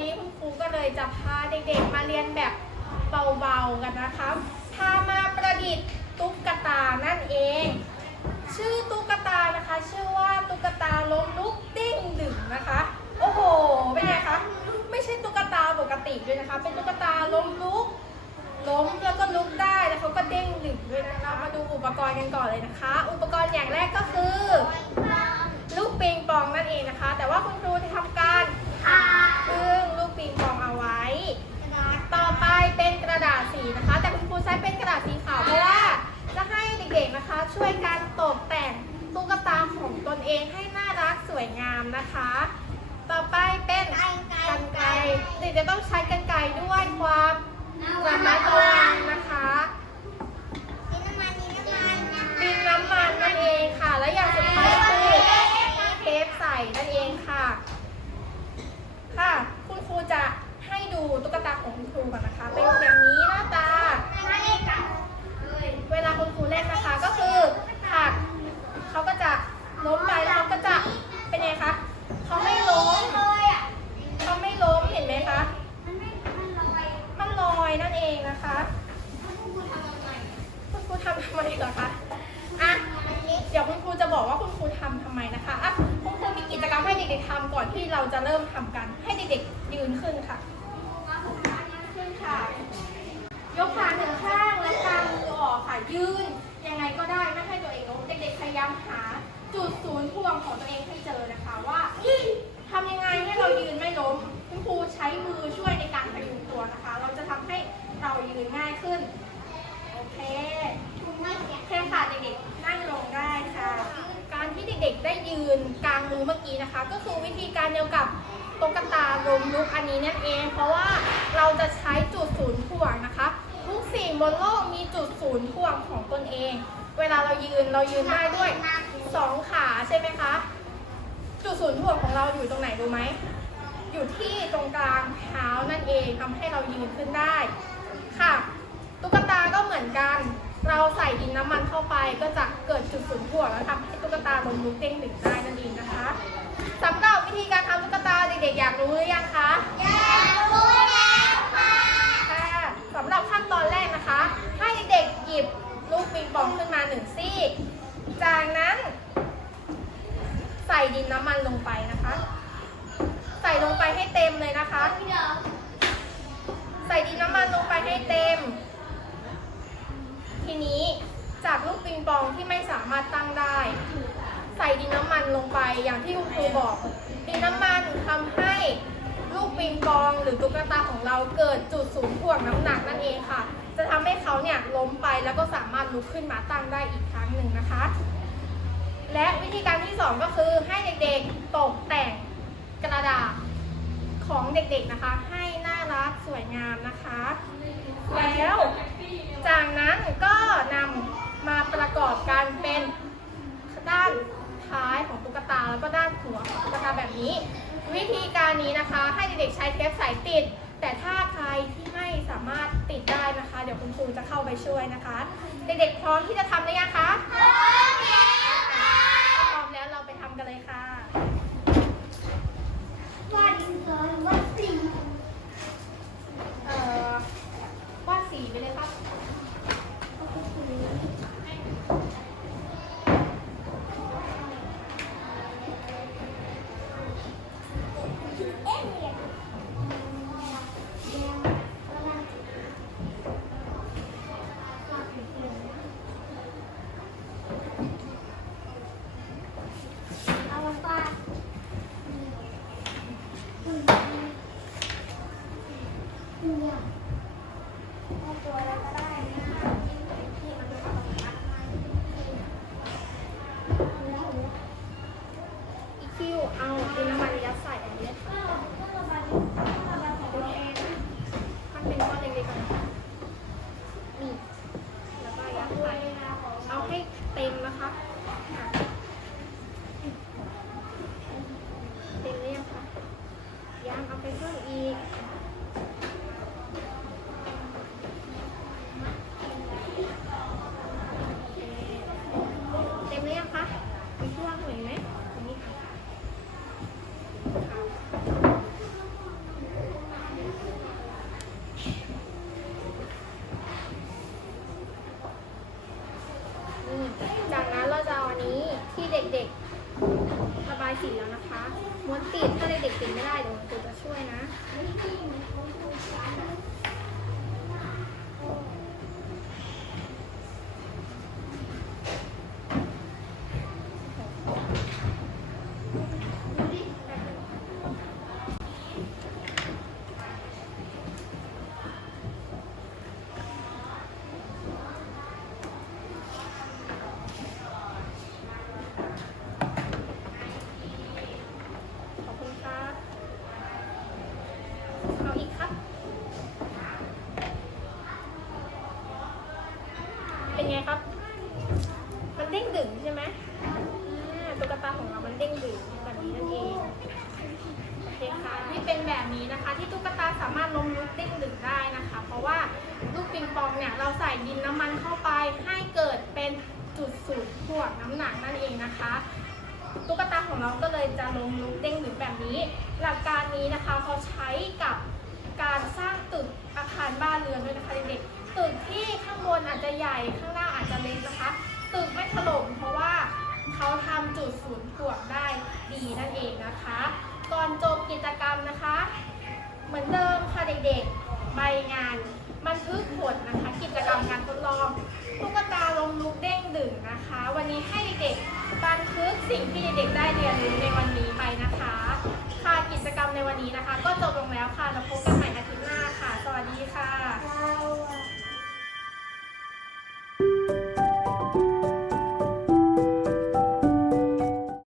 วันนี้ครูก็เลยจะพาเด็กๆ มาเรียนแบบเบาๆกันนะคะพามาประดิษฐ์ตุ๊กตานั่นเอง ชื่อตุ๊กตานะคะ ชื่อว่าตุ๊กตาล้มลุกเด้งดึงนะคะ โอ้โห เป็นไงคะ ไม่ใช่ตุ๊กตาปกติด้วยนะคะ เป็นตุ๊กตาล้มลุก ล้มแล้วก็ลุกได้ แล้วเขาก็เด้งดึงด้วยนะคะ มาดูอุปกรณ์กันก่อนเลยนะคะ อุปกรณ์อย่างแรกก็คือลูกปิงปองนั่นเองนะคะ แต่ว่าคุณครูจะทำการ ช่วยกันตกแต่งตุ๊กตาของตนเองให้น่ารักสวยงามนะคะ ต่อไปเป็นกันไกรเด็กจะต้องใช้กันไกรด้วยความระมัดระวังนะคะดินน้ำมันนั่นเองค่ะ และอย่างสุดท้ายคือเทปใส่นั่นเองค่ะ ค่ะ คุณครูจะให้ดูตุ๊กตาของคุณครูก่อนนะคะ เป็นอย่างนี้หน้าตา เวลาคุณครูเล่นนะคะก็คือหักเขาก็จะล้มไปแล้วเขาก็จะเป็นไงคะเขาไม่ล้มเขาไม่ล้มเห็นไหมคะ มันลอยนั่นเองนะคะ คุณครูทำทำไมเหรอคะ อะ เดี๋ยวคุณครูจะบอกว่าคุณครูทำทำไมนะคะ อะ คุณครูมีกิจกรรมให้เด็กๆทำก่อนที่เราจะเริ่ มทำกันให้เด็กๆยืนขึ้นค่ะ ขึ้นค่ะ ยกขาหนึ่งข้างและกางมือออกค่ะยืน ยังไงก็ได้ไม่ให้ตัวเองล้มเด็กๆพยายามหา จุดศูนย์ถ่วงของตัวเองให้เจอนะคะว่าทำยังไงให้เรายืนไม่ล้มคุณครูใช้มือช่วยในการพยุงตัวนะคะ เราจะทำให้เรายืนง่ายขึ้น โอเคแค่ค่ะเด็กๆนั่งลงได้ค่ะ การที่เด็กๆได้ยืนกลางมือเมื่อกี้นะคะ ก็คือวิธีการเดียวกับ ตุ๊กตาลมลุกอันนี้นั่นเอง เพราะว่าเราจะใช้จุดศูนย์ถ่วงนะคะ ทุกสิ่งบนโลกมีจุดศูนย์ถ่วงของตนเอง เวลาเรายืนเรายืนได้ด้วยสองขาใช่ไหมคะ จุดศูนย์ถ่วงของเราอยู่ตรงไหนรู้ไหม อยู่ที่ตรงกลางเท้านั่นเองทำให้เรายืนขึ้นได้ค่ะ ตุ๊กตาก็เหมือนกัน เราใส่ดินน้ำมันเข้าไปก็จะเกิดจุดศูนย์ถ่วงแล้วทำให้ตุ๊กตาลมลุกเด้งดึงได้นั่นเองนะคะสำหรับวิธีการทำ ตุ๊กตาเด็กๆอยากรู้หรือยังคะค่ะสำหรับขั้นตอนแรกนะคะ ให้เด็กๆหยิบลูกปิงปองขึ้นมาหนึ่งซี่ จากนั้น ใส่ดินน้ำมันลงไปนะคะ ใส่ลงไปให้เต็มเลยนะคะ ใส่ดินน้ำมันลงไปให้เต็ม ทีนี้จากลูกปิงปองที่ไม่สามารถตั้งได้ ใส่ดินน้ำมันลงไปอย่างที่คุณครูบอก ดินน้ำมันทำให้ลูกปิงปองห รือตุ๊กตาของเราเกิดจุดศูนย์ถ่วงน้ำหนักนั่นเองค่ะ จะทำให้เขาเนี่ยล้มไปแล้วก็สามารถลุกขึ้นมาตั้งได้อีกครั้งหนึ่งนะคะ และวิธีการที่สองก็คือให้เด็กๆตกแต่งกระดาษของเด็กๆนะคะ ให้น่ารักสวยงามนะคะ แล้วจากนั้นก็นำมาประกอบกันเป็นด้านท้ายของตุ๊กตาแล้วก็ด้านหัวของตุ๊กตาแบบนี้ วิธีการนี้นะคะให้เด็กๆใช้เทปใสติด แต่ถ้าใครที่ไม่สามารถติดได้นะคะ เดี๋ยวคุณครูจะเข้าไปช่วยนะคะ เด็กๆพร้อมที่จะทำหรือยังคะพร้อมแล้วค่ะพร้อมแล้วเราไปทำกันเลยค่ะ เอาคือน้ำมันยัดใส่อันนี้ค่ะตัวเองมันเป็นก้อนเล็ก่อนนี่แล้วก็ยัดใส่เอาให้เต็มนะคะ แล้วนะคะม้วนติดถ้าเด็กๆติดไม่ได้เดี๋ยวคุณครูจะช่วยนะ ขอบคุณครับ เอาอีกครับ เป็นไงครับ มันเด้งดึงใช่ไหมอ่าตุ๊กตาของเรา มันเด้งดึงแบบนี้นั่นเอง โอเคค่ะ ที่เป็น แบบนี้นะคะ ที่ตุ๊กตาสามารถล้มลุกเด้งดึงได้นะคะ เพราะว่าลูกปิงปองเนี่ยเราใส่ดินน้ำมันเข้าไปให้เกิดเป็นจุดสูงถ่วงน้ำหนักนั่นเองนะคะ ตุ๊กตาของเราก็เลยจะลงลุกเด้งดึงแบบนี้ หลักการนี้นะคะเขาใช้กับการสร้างตึกอาคารบ้านเรือนด้วยนะคะเด็กๆตึกที่ข้างบนอาจจะใหญ่ข้างล่างอาจจะเล็กนะคะ ตึกไม่ถล่มเพราะว่าเขาทำจุดศูนย์ถ่วงได้ดีนั่นเองนะคะ อนจบกิจกรรมนะคะ เหมือนเดิมค่ะเด็กๆใบงานบันทึกผลนะคะ กิจกรรมการทดลองตุ๊กตาลงลูกเด้งดึงนะคะ วันนี้ให้เด็กๆบันทึกสิ่งที่เด็กๆได้เรียนรู้ในวันนี้ไปนะคะ ค่ะกิจกรรมในวันนี้นะคะ ก็จบลงแล้วค่ะแล้วพบกันใหม่